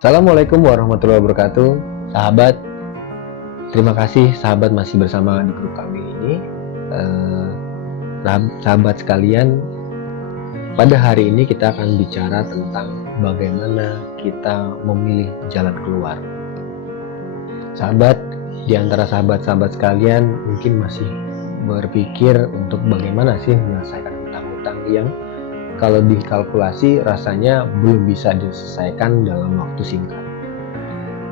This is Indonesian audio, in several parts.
Assalamualaikum warahmatullahi wabarakatuh. Sahabat, terima kasih sahabat masih bersama di grup kami ini. Sahabat sekalian, pada hari ini kita akan bicara tentang bagaimana kita memilih jalan keluar. Sahabat, di antara sahabat-sahabat sekalian mungkin masih berpikir untuk bagaimana sih menyelesaikan hutang-hutang yang kalau dikalkulasi rasanya belum bisa diselesaikan dalam waktu singkat.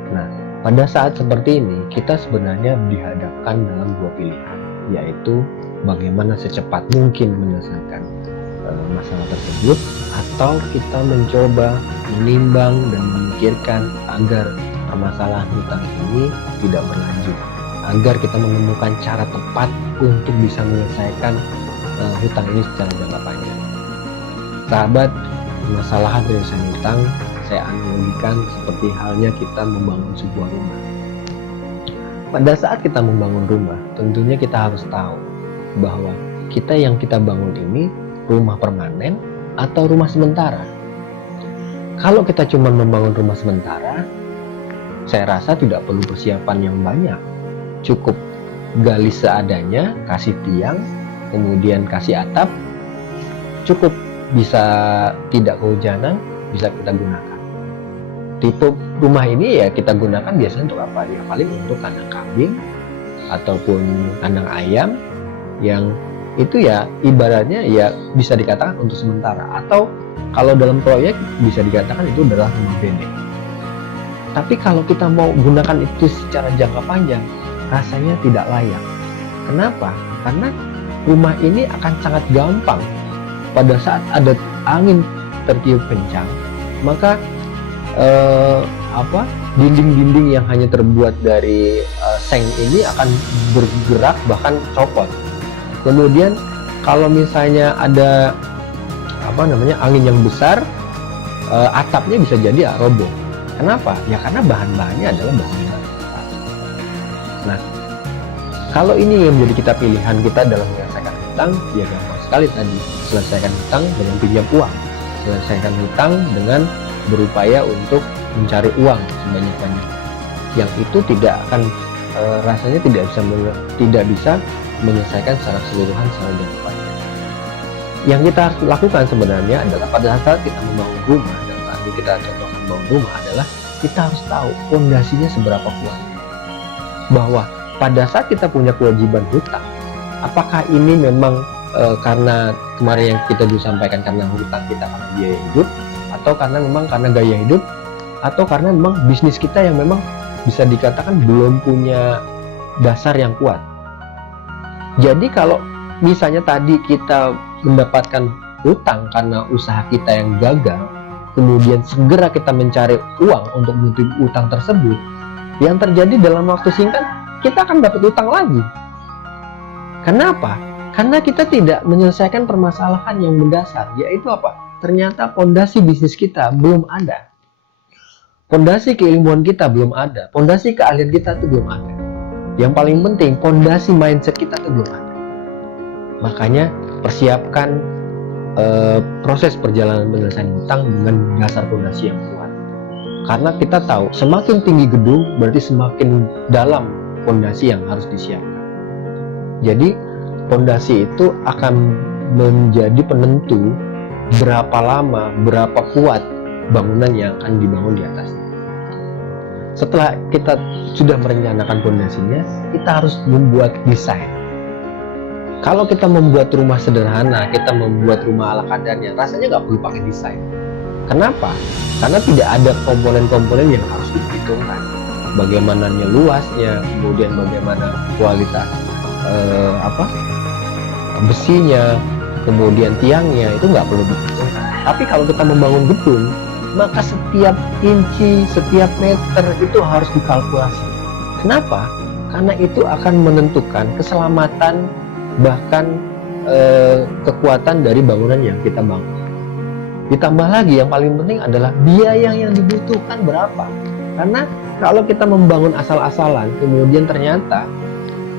Nah, pada saat seperti ini kita sebenarnya dihadapkan dalam dua pilihan, yaitu bagaimana secepat mungkin menyelesaikan masalah tersebut, atau kita mencoba menimbang dan memikirkan agar permasalahan hutang ini tidak berlanjut, agar kita menemukan cara tepat untuk bisa menyelesaikan hutang ini secara jangka panjang. Sahabat, permasalahan penyelesaian hutang saya analogikan seperti halnya kita membangun sebuah rumah. Pada saat kita membangun rumah, tentunya kita harus tahu bahwa yang kita bangun ini rumah permanen atau rumah sementara. Kalau kita cuma membangun rumah sementara, saya rasa tidak perlu persiapan yang banyak. Cukup gali seadanya, kasih tiang, kemudian kasih atap, cukup. Bisa tidak kehujanan, bisa kita gunakan. Tipe rumah ini ya kita gunakan biasanya untuk apa? Ya paling untuk kandang kambing ataupun kandang ayam, yang itu ya ibaratnya ya bisa dikatakan untuk sementara, atau kalau dalam proyek bisa dikatakan itu adalah rumah benteng. Tapi kalau kita mau gunakan itu secara jangka panjang, rasanya tidak layak. Kenapa? Karena rumah ini akan sangat gampang pada saat ada angin tertiup kencang, maka dinding-dinding yang hanya terbuat dari seng ini akan bergerak bahkan copot. Kemudian kalau misalnya ada angin yang besar, atapnya bisa jadi roboh. Kenapa? Ya karena bahan-bahannya adalah bahan-bahan. Nah, kalau ini yang menjadi kita pilihan kita dalam menyelesaikan hutang, ya gampang sekali tadi. Selesaikan hutang dengan pinjam uang, selesaikan hutang dengan berupaya untuk mencari uang sebanyak-banyak. Yang itu tidak akan rasanya tidak bisa menyelesaikan secara keseluruhan secara jangka panjang. Yang kita lakukan sebenarnya adalah pada saat kita membangun rumah, dan tadi kita contohkan membangun rumah adalah kita harus tahu fondasinya seberapa kuat. Bahwa pada saat kita punya kewajiban hutang, apakah ini memang karena kemarin yang kita dulu sampaikan karena hutang kita karena biaya hidup, atau karena memang karena gaya hidup, atau karena memang bisnis kita yang memang bisa dikatakan belum punya dasar yang kuat. Jadi kalau misalnya tadi kita mendapatkan hutang karena usaha kita yang gagal, kemudian segera kita mencari uang untuk menutupi utang tersebut, yang terjadi dalam waktu singkat kita akan dapat hutang lagi. Kenapa? Karena kita tidak menyelesaikan permasalahan yang mendasar, yaitu apa? Ternyata fondasi bisnis kita belum ada. Fondasi keilmuan kita belum ada. Fondasi keahlian kita itu belum ada. Yang paling penting, fondasi mindset kita itu belum ada. Makanya persiapkan proses perjalanan penyelesaian hutang dengan dasar fondasi yang kuat. Karena kita tahu, semakin tinggi gedung, berarti semakin dalam fondasi yang harus disiapkan. Jadi, fondasi itu akan menjadi penentu berapa lama, berapa kuat bangunan yang akan dibangun di atasnya. Setelah kita sudah merencanakan fondasinya, kita harus membuat desain. Kalau kita membuat rumah sederhana, kita membuat rumah ala kadarnya, rasanya nggak perlu pakai desain. Kenapa? Karena tidak ada komponen-komponen yang harus diperhitungkan. Bagaimana luasnya, kemudian bagaimana kualitas besinya, kemudian tiangnya, itu nggak perlu diperhitungkan. Tapi kalau kita membangun gedung, maka setiap inci, setiap meter itu harus dikalkulasi. Kenapa? Karena itu akan menentukan keselamatan, bahkan kekuatan dari bangunan yang kita bangun. Ditambah lagi yang paling penting adalah biaya yang dibutuhkan berapa. Karena kalau kita membangun asal-asalan, kemudian ternyata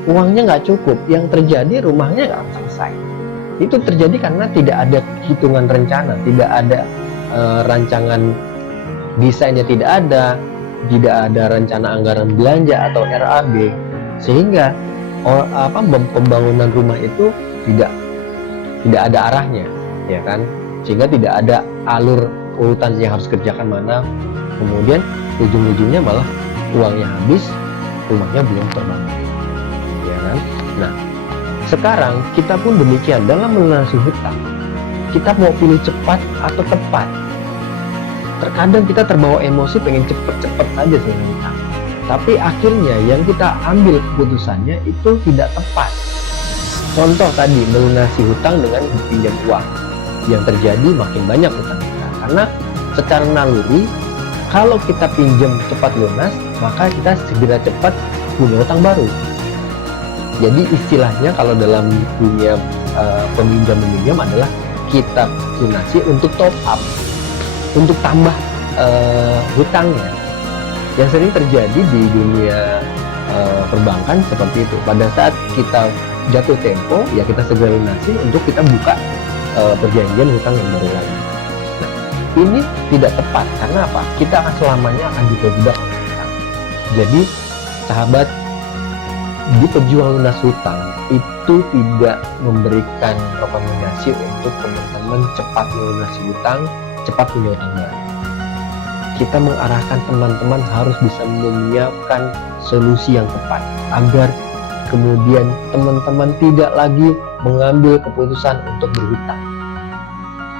uangnya nggak cukup, yang terjadi rumahnya nggak selesai. Itu terjadi karena tidak ada hitungan rencana, tidak ada rancangan desainnya tidak ada rencana anggaran belanja atau RAB, sehingga pembangunan rumah itu tidak ada arahnya, ya kan? Sehingga tidak ada alur urutan yang harus kerjakan mana, kemudian ujung-ujungnya malah uangnya habis, rumahnya belum terbangun, ya kan? Nah, sekarang kita pun demikian dalam melunasi hutang. Kita mau pilih cepat atau tepat. Terkadang kita terbawa emosi pengen cepet-cepet saja selesai. Tapi akhirnya yang kita ambil keputusannya itu tidak tepat. Contoh tadi melunasi hutang dengan pinjam uang. Yang terjadi makin banyak hutang kita. Karena secara naluri kalau kita pinjam cepat lunas, maka kita segera cepat punya hutang baru. Jadi istilahnya kalau dalam dunia peminjam-meminjam adalah kita lunasi untuk top up, untuk tambah hutangnya. Yang sering terjadi di dunia perbankan seperti itu. Pada saat kita jatuh tempo, ya kita segera lunasi untuk kita buka perjanjian hutang yang baru lagi. Nah, ini tidak tepat karena apa? Kita akan selamanya akan diperbudak. Jadi, sahabat, di pejuang lunas hutang itu tidak memberikan rekomendasi untuk teman-teman cepat melunasi hutang, cepat punya hutang baru. Kita mengarahkan teman-teman harus bisa menyiapkan solusi yang tepat agar kemudian teman-teman tidak lagi mengambil keputusan untuk berhutang.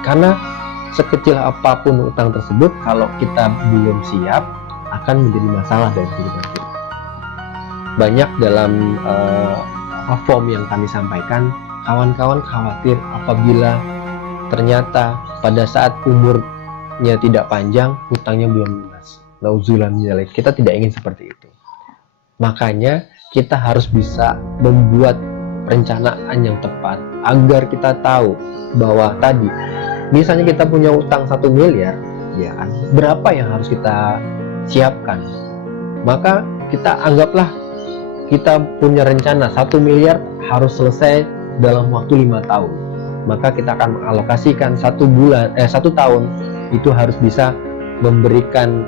Karena sekecil apapun hutang tersebut, kalau kita belum siap akan menjadi masalah dari kehidupan kita. Banyak dalam form yang kami sampaikan, kawan-kawan khawatir apabila ternyata pada saat umurnya tidak panjang, hutangnya belum lunas. Nauzubillah min dzalik. Kita tidak ingin seperti itu. Makanya kita harus bisa membuat perencanaan yang tepat agar kita tahu bahwa tadi, misalnya kita punya utang 1 miliar, ya kan, berapa yang harus kita siapkan. Maka kita anggaplah kita punya rencana 1 miliar harus selesai dalam waktu 5 tahun. Maka kita akan mengalokasikan 1 tahun itu harus bisa memberikan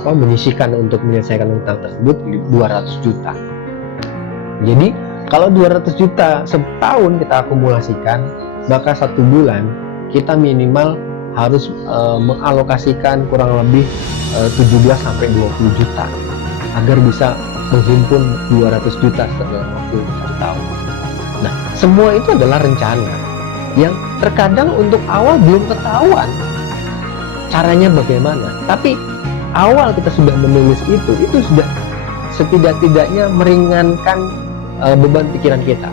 menyisihkan untuk menyelesaikan hutang tersebut 200 juta. Jadi kalau 200 juta setahun kita akumulasikan, maka 1 bulan kita minimal harus mengalokasikan kurang lebih 17-20 juta agar bisa menghimpun 200 juta dalam waktu 1 tahun. Nah, semua itu adalah rencana yang terkadang untuk awal belum ketahuan caranya bagaimana. Tapi awal kita sudah menulis itu sudah setidak-tidaknya meringankan beban pikiran kita.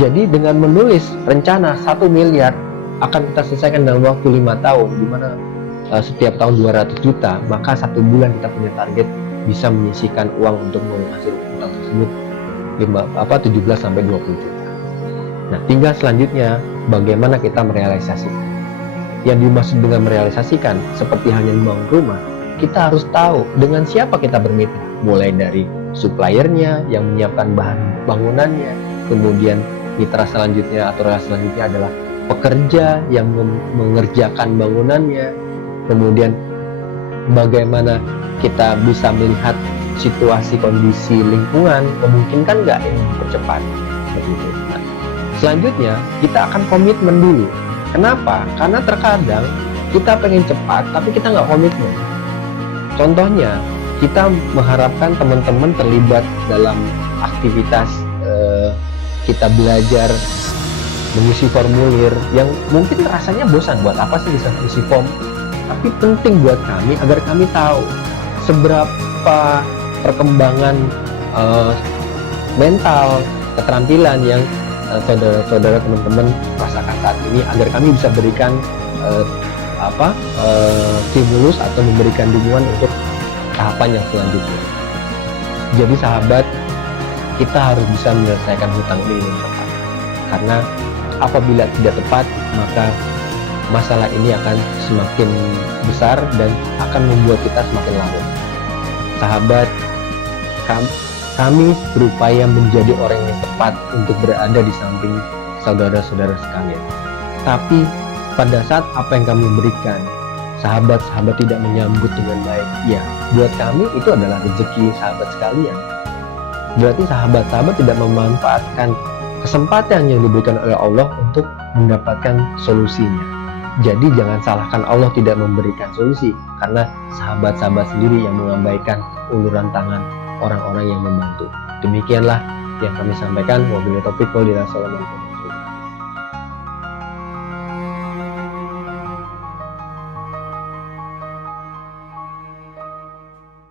Jadi dengan menulis rencana 1 miliar akan kita selesaikan dalam waktu 5 tahun, di mana setiap tahun 200 juta, maka 1 bulan kita punya target bisa menyisihkan uang untuk melunasi hutang tersebut 17-20 juta. Nah, tinggal selanjutnya bagaimana kita merealisasikan. Yang dimaksud dengan merealisasikan seperti hanya membangun rumah, kita harus tahu dengan siapa kita bermitra, mulai dari suppliernya yang menyiapkan bahan bangunannya, kemudian mitra selanjutnya atau relasi selanjutnya adalah pekerja yang mengerjakan bangunannya, kemudian bagaimana kita bisa melihat situasi kondisi lingkungan, memungkinkan nggak ini dipercepat begitu. Nah, selanjutnya kita akan komitmen dulu. Kenapa? Karena terkadang kita pengen cepat tapi kita nggak komitmen. Contohnya, kita mengharapkan teman-teman terlibat dalam aktivitas kita belajar mengisi formulir yang mungkin rasanya bosan. Buat apa sih bisa mengisi form? Tapi penting buat kami agar kami tahu seberapa perkembangan mental, keterampilan yang saudara-saudara teman-teman rasakan saat ini, agar kami bisa berikan stimulus atau memberikan dukungan untuk tahapan yang selanjutnya. Jadi sahabat, kita harus bisa menyelesaikan hutang ini dengan tepat. Karena apabila tidak tepat, maka masalah ini akan semakin besar dan akan membuat kita semakin larut. Sahabat, kami berupaya menjadi orang yang tepat untuk berada di samping saudara-saudara sekalian. Tapi pada saat apa yang kami berikan sahabat-sahabat tidak menyambut dengan baik, ya buat kami itu adalah rezeki sahabat sekalian. Berarti sahabat-sahabat tidak memanfaatkan kesempatan yang diberikan oleh Allah untuk mendapatkan solusinya. Jadi jangan salahkan Allah tidak memberikan solusi, karena sahabat-sahabat sendiri yang mengabaikan uluran tangan orang-orang yang membantu. Demikianlah yang kami sampaikan. Wabillahi taufiq wal hidayah.